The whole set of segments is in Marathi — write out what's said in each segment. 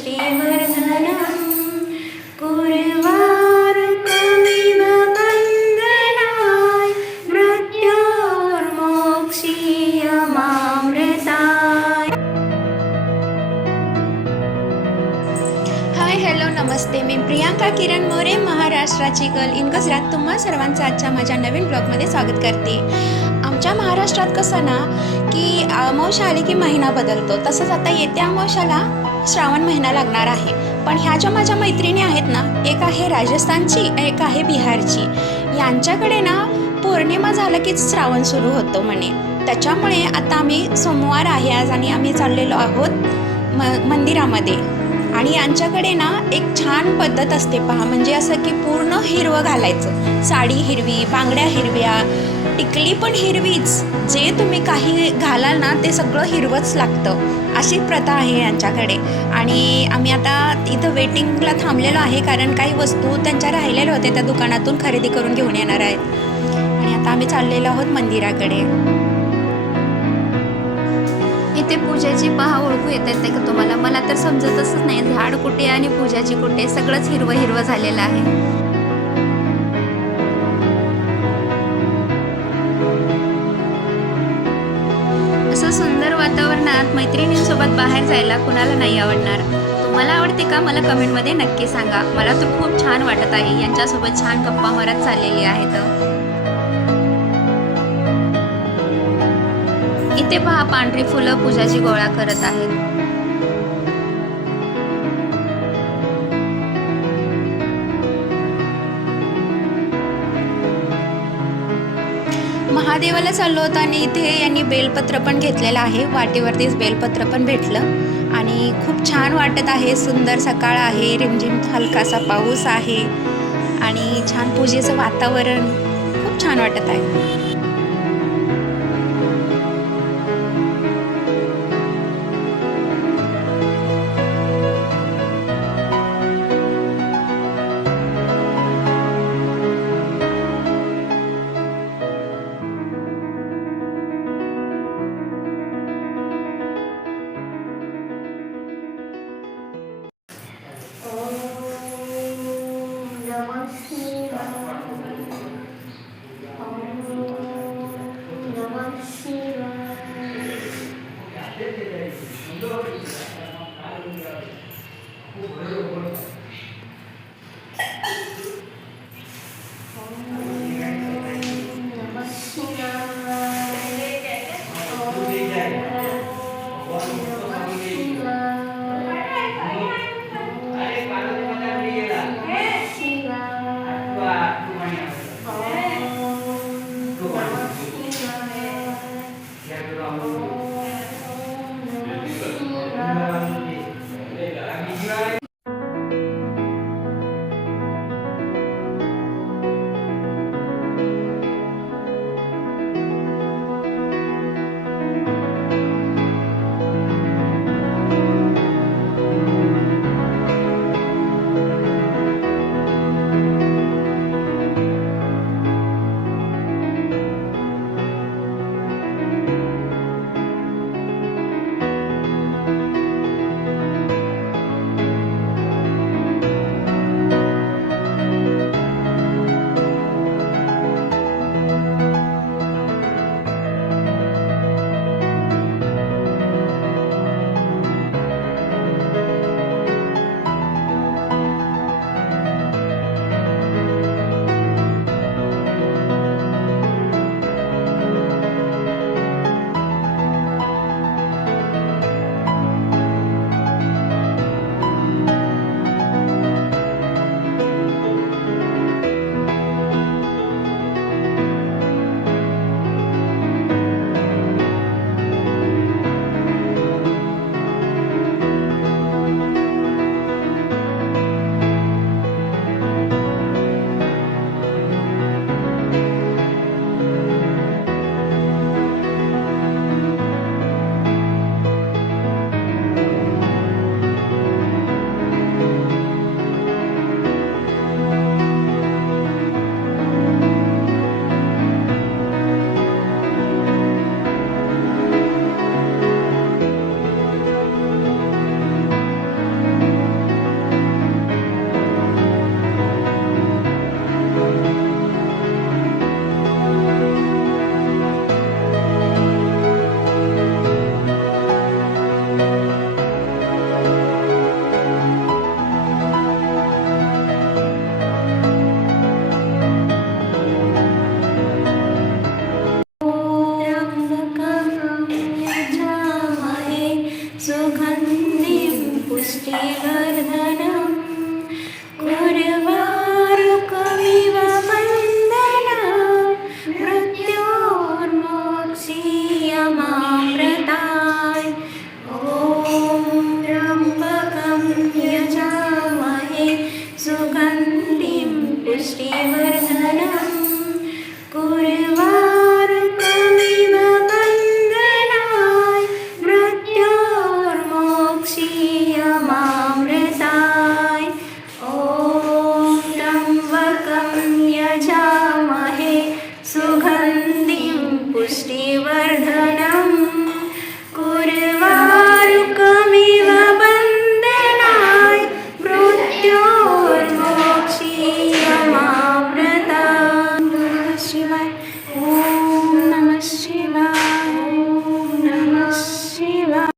पुष्टिवर्धनम् कुर्वारुकमिव बन्धनाय मृत्योर्मोक्षीयमामृताय। हाय हॅलो नमस्ते, मी प्रियांका किरण मोरे, महाराष्ट्राची गर्ल इन गुजरात तुम्हा सर्वांचं आजच्या माझ्या नवीन ब्लॉगमध्ये स्वागत करते। आमच्या महाराष्ट्रात कसं ना की अमावस्या आली की महिना बदलतो, तसंच आता येत्या अमावस्याला श्रावण महिना लागणार आहे। पण ह्या ज्या माझ्या मैत्रिणी आहेत ना, एक आहे राजस्थानची, एक आहे बिहारची। यांच्याकडे ना पौर्णिमा झालं की श्रावण सुरू होतो म्हणे। त्याच्यामुळे आता आम्ही सोमवार आहे आज आणि आम्ही चाललेलो आहोत मंदिरामध्ये। आणि यांच्याकडे ना एक छान पद्धत असते पहा, म्हणजे असं की पूर्ण हिरवं घालायचं, साडी हिरवी, बांगड्या हिरव्या, टिकली पण हिरवीच, जे तुम्ही काही घालाल ना ते सगळं हिरवंच लागतं, अशी प्रथा आहे यांच्याकडे। आणि आम्ही आता इथं वेटिंगला थांबलेलो आहे, कारण काही वस्तू त्यांच्या राहिलेल्या होत्या त्या दुकानातून खरेदी करून घेऊन येणार आहेत। आणि आता आम्ही चाललेलो आहोत मंदिराकडे। इथे पूजाची पहा ओळखू येतात का तुम्हाला? मला तर समजतच नाही, झाड कुठे आणि पूजाची कुठे, सगळंच हिरवं हिरवं झालेलं आहे। असं सुंदर वातावरणात मैत्रिणींसोबत बाहेर जायला कुणाला नाही आवडणार? तुम्हाला आवडते का? मला कमेंटमध्ये नक्की सांगा। मला तर खूप छान वाटत आहे, यांच्यासोबत छान गप्पा मारत चाललेली आहेत। इथे पहा पांढरी फुलं पूजाची गोळा करत आहेत। महादेवाला चाललो होतो आणि इथे यांनी बेलपत्र पण घेतलेलं आहे, वाटेवरतीच बेलपत्र पण भेटलं आणि खूप छान वाटत आहे। सुंदर सकाळ आहे, रिमझिम हलकासा पाऊस आहे आणि छान पूजेचं वातावरण खूप छान वाटत आहे। पुष्टिवर्धनम् कुर्वारुकमिव बन्धनाय मृत्योर्मोक्षीयमाव्रता नमः शिवाय ॐ नमः शिवाय ॐ नमः शिवाय.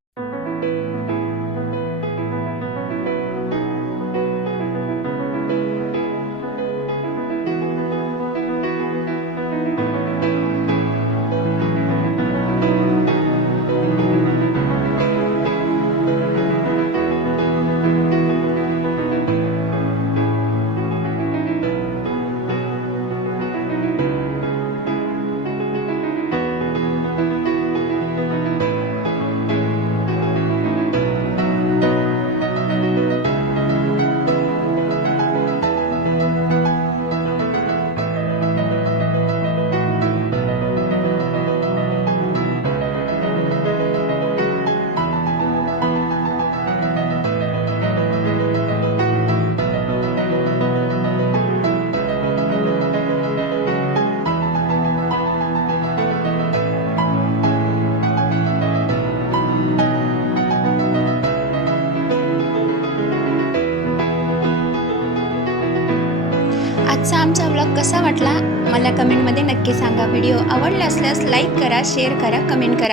आजचा आमचा व्लॉग कसा वाटला मला कमेंटमध्ये नक्की सांगा. व्हिडिओ आवडला असल्यास लाईक करा, शेअर करा, कमेंट करा.